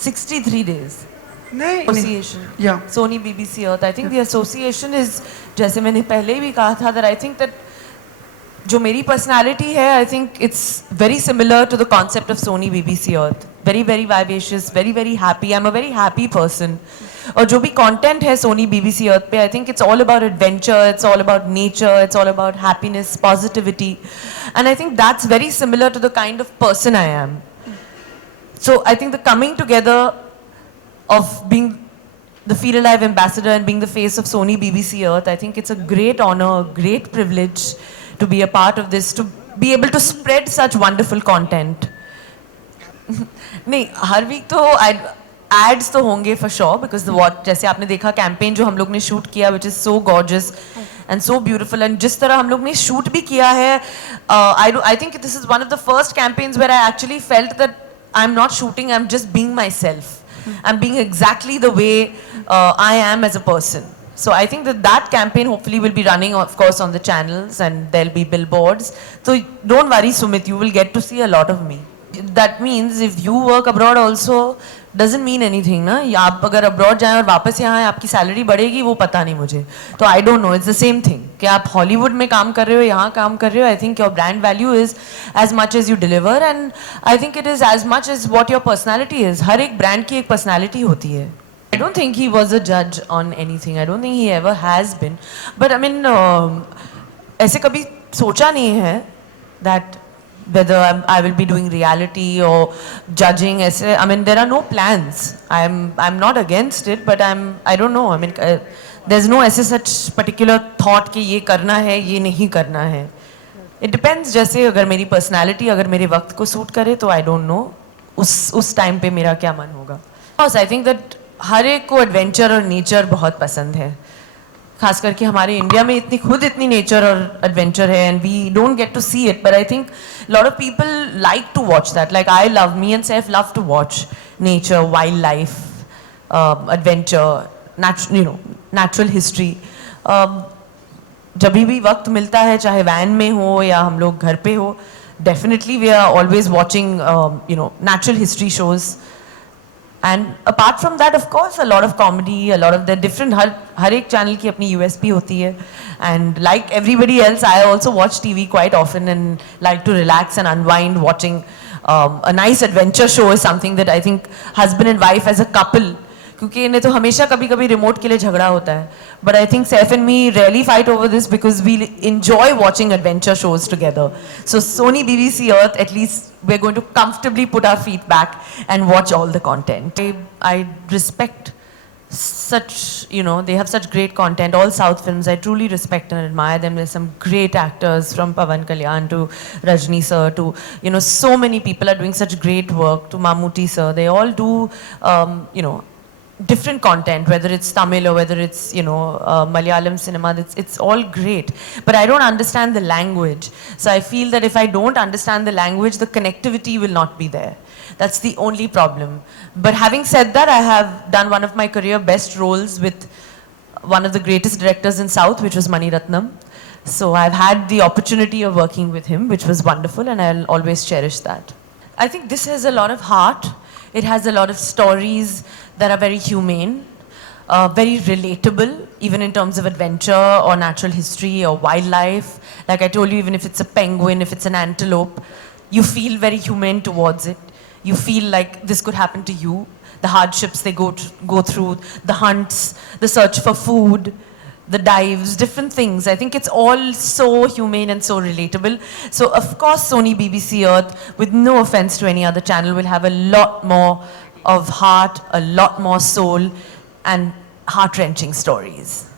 63 days. Association. Yeah. Sony BBC Earth. I think the association is, जैसे मैंने पहले भी कहा था, that I think that जो मेरी personality है, I think it's very similar to the concept of Sony BBC Earth. Very, very vivacious, very, very happy. I'm a very happy person. और जो भी content है Sony BBC Earth पे, I think it's all about adventure, it's all about nature, it's all about happiness, positivity. And I think that's very similar to the kind of person I am. So I think the coming together of being the Feel Alive ambassador and being the face of Sony BBC Earth, I think it's a great honor, a great privilege to be a part of this, to be able to spread such wonderful content. नहीं, हर week तो ads तो होंगे for sure, because the what जैसे आपने देखा campaign जो हम लोग ने shoot किया, which is so gorgeous and so beautiful, and जिस तरह हम लोग ने shoot भी किया है, I think this is one of the first campaigns where I actually felt that I'm not shooting, I'm just being myself. I'm being exactly the way I am as a person. So I think that campaign hopefully will be running, of course, on the channels, and there'll be billboards. So don't worry, Sumit, you will get to see a lot of me. That means if you work abroad also, doesn't mean anything, ना? आप अगर abroad जाएं और वापस यहाँ आए, आपकी salary बढ़ेगी, वो पता नहीं मुझे. तो I don't know, it's the same thing. कि आप Hollywood में काम कर रहे हो, यहाँ काम कर रहे हो, I think your brand value is as much as you deliver, and I think it is as much as what your personality is. हर एक brand की एक personality होती है. I don't think he was a judge on anything. I don't think he ever has been. But I mean, ऐसे कभी सोचा नहीं है that whether I will be doing reality or judging. I mean, there are no plans. I'm not against it, but I don't know. I mean, there's no such particular thought कि ये करना है, ये नहीं करना है. It depends. जैसे अगर मेरी personality अगर मेरे वक्त को suit करे तो I don't know उस time पे मेरा क्या मन होगा. Because I think that हर एक को adventure और nature बहुत पसंद है. खास करके हमारे इंडिया में इतनी नेचर और एडवेंचर है, and we don't get to see it, but I think a lot of people like to watch that. Like me and Saif love to watch nature, wildlife, adventure, natural history. जब भी वक्त मिलता है, चाहे van में हो या हम लोग घर पे हो, definitely we are always watching natural history shows. And apart from that, of course, a lot of comedy, a lot of the different, हर एक channel की अपनी USP होती है. And like everybody else, I also watch TV quite often and like to relax and unwind. Watching a nice adventure show is something that I think husband and wife as a couple, क्योंकि इन्हें तो हमेशा कभी-कभी remote के लिए झगड़ा होता है. But I think Saif and me rarely fight over this because we enjoy watching adventure shows together. So Sony BBC Earth, at least we're going to comfortably put our feet back and watch all the content. I respect such, they have such great content. All South films, I truly respect and admire them. There's some great actors from Pawan Kalyan to Rajni sir to, so many people are doing such great work, to Mammootty sir. They all do, different content, whether it's Tamil or whether it's, Malayalam cinema, it's all great. But I don't understand the language. So I feel that if I don't understand the language, the connectivity will not be there. That's the only problem. But having said that, I have done one of my career best roles with one of the greatest directors in South, which was Mani Ratnam. So I've had the opportunity of working with him, which was wonderful, and I'll always cherish that. I think this has a lot of heart. It has a lot of stories that are very humane, very relatable, even in terms of adventure or natural history or wildlife. Like I told you, even if it's a penguin, if it's an antelope, you feel very humane towards it. You feel like this could happen to you. The hardships they go through, the hunts, the search for food, the dives, different things. I think it's all so humane and so relatable. So of course Sony BBC Earth, with no offense to any other channel, will have a lot more of heart, a lot more soul, and heart-wrenching stories.